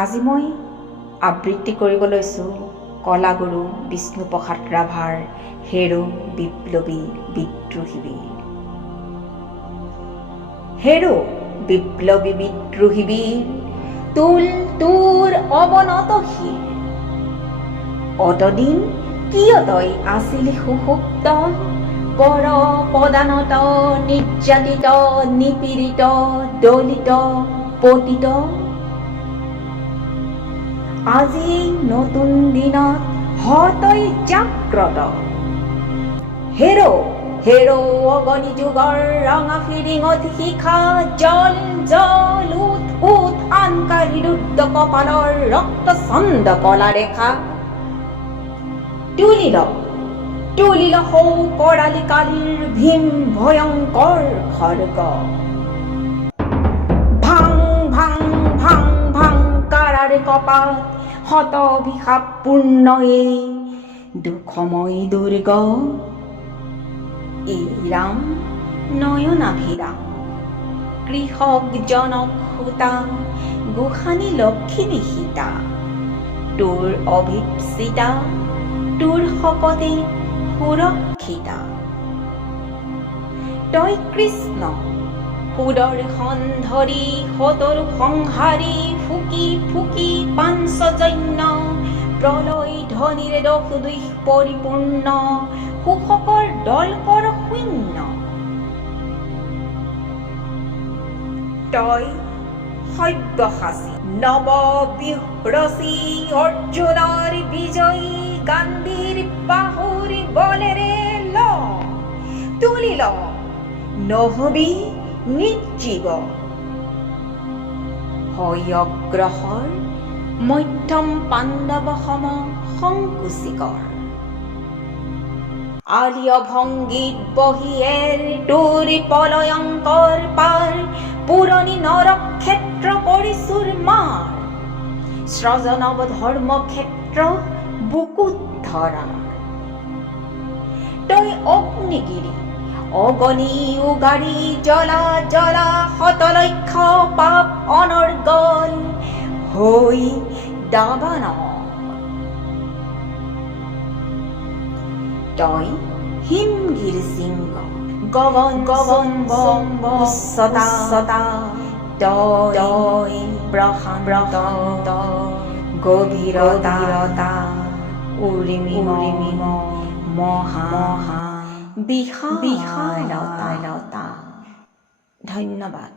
আজি মই আবৃত্তি কৰিব লৈছোঁ কলাগুৰু বিষ্ণুপ্ৰসাদ ৰাভাৰ হেৰ' বিপ্লৱী বিদ্ৰোহীবীৰ। হেৰ' বিপ্লৱী বিদ্ৰোহীবীৰ, তুল তোৰ অৱনত শিৰ। অতদিন কিয় তই আছিলি সুসুপ্ত, পৰ পদানত নিৰ্যাতিত, নিপীড়িত, দলিত, পতিত। আজি নতুন দিনত তই জাগ্ৰত। হেৰ' হেৰ' অগণি যুগৰ ৰঙা ফিৰিঙত শিখা, জল জল উঠ উঠ আনকাৰী ৰুদ্ৰ কপালৰ ৰক্ত চন্দ কলা ৰেখা। তুলিল সৌ কৰালি কালিৰ ভীম ভয়ংকৰ খড়গ। ভাং ভাং ভাং ভাং কাৰাৰে কপাত, শত অভিশাপ পূৰ্ণ এই দুখময় দুৰ্গ। এই ৰাম নয়নাভিৰাম, কৃষক জনক সূতা, গোসানী লক্ষ্মী সীতা। তোৰ অভিপ্সিতা, তোৰ শপতে সুৰক্ষিতা। তই কৃষ্ণ সুদৰ্শন ধৰি, শতৰু সংহাৰী, ফুকি ফুকি পাঞ্চজন্য, প্ৰলয় ধ্বনিৰে দশ দিশ পৰিপূৰ্ণ, শোষকৰ দল কৰ শূন্য। তই সব্যসাচী নৱ বিহ্ৰচী, অৰ্জুনৰ বিজয়ী, গান্ধীৰ বাহুৰ বলেৰে ল তুলি ল, নহবি নিৰ্জীৱ। হয় অগ্ৰসৰ মধ্যম পাণ্ডৱ সম সংকুচিকৰ। আলীয় ভংগীত বহিয়েৰ তোৰ পলয়ংকৰ পাৰ, পুৰণি নৰক্ষেত্ৰ কৰিছুৰ মাৰ, সৃজনৱ ধৰ্ম ক্ষেত্ৰ বুকুত ধৰা। তই অগ্নিগিৰি অগণি উগাৰি, জ্বলা জ্বলা শতলক্ষ পাপ অনৰ্গল হৈ দাবানল। তই হিমগিৰ শৃংগ গগন গগন উচ্চতা, তই প্ৰশান্ত গভীৰতা, উৰিমিম মহা বিশালতা। ধন্যবাদ।